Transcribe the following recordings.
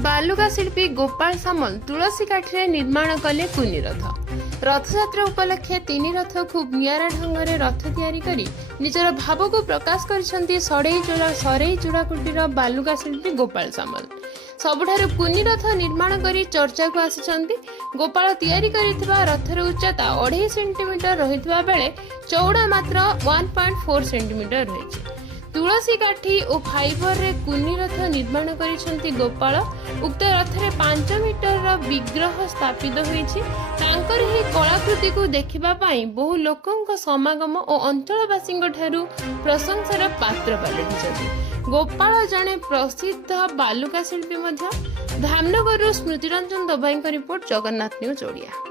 बालुका शिल्पी गोपाल सामल तुलसी काठी निर्माण कले कुनी रथ। रथयात्रा उपलक्षे तीन रथ खूब नियारा ढंग रथ तैयारी करी निजर भाव को प्रकाश करिसेंती सरेई चूड़ाकुटीर बालुका शिल्पी गोपाल सामल। सबुठारु कुनी रथ निर्माण करी चर्चा को आसिछंती। गोपाल तैयारी करिथिबा रथर उच्चता 2.5 सेंटीमीटर रहितबा बेले चौड़ा मात्र 1.4 सेंटीमीटर रहिछि। तुलसी काठी और फाइबर रे कुनी रथ निर्माण करिसेंती गोपाल। उक्त रथ रे 5 मीटर विग्रह स्थापित होईछि। तांकर ही कलाकृति को देखिबा पाई बहु लोकंक समागम और अंचलवासी ठारू प्रशंसार पात्र पालटिछंती। गोपाल जने प्रसिद्ध बालुका शिल्पी मध्य। धामनगर स्मृतिरंजन दबाई का रिपोर्ट, जगन्नाथ न्यूज ओडिया।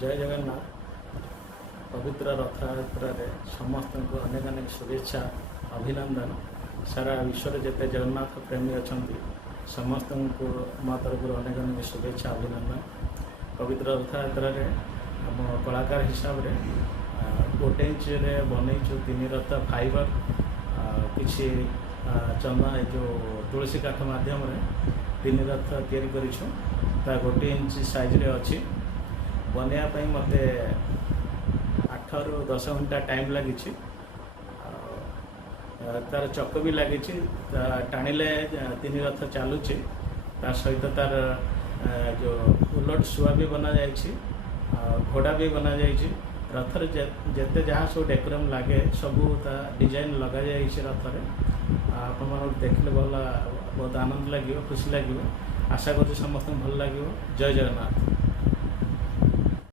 जय जगन्नाथ। पवित्र रथयात्रा समस्त को अनेक अनेक शुभेच्छा अभिनंदन। सारा विश्व में जिते जगन्नाथ प्रेमी अच्छा समस्त को मो तरफ अनेक अनेक शुभेच्छा अभिनंदन। पवित्र रथयात्रा आम कलाकार हिसाब से 1 इंच बनईचु 3 रथ फाइबर किसी चंदा जो तुलसी काठ मध्यम 3 रथ तैयारी करिछु। 1 इंच साइज रे अच्छी बनवाई मत 8 ରୁ 10 घंटा टाइम लगी। तार चक भी लगी टाणिले 3 रथ चलुची। तार सहित तार जो उलट शुआ भी बना जाइए, घोड़ा भी बना जाइए। रथर जिते जहाँ सब डेकोरम लगे सबू डिजाइन लगा जाइए रथर। आप देखले भल बहुत आनंद लगे, खुशी लगे। आशा करूँ समस्त भल लगे। जय जगन्नाथ।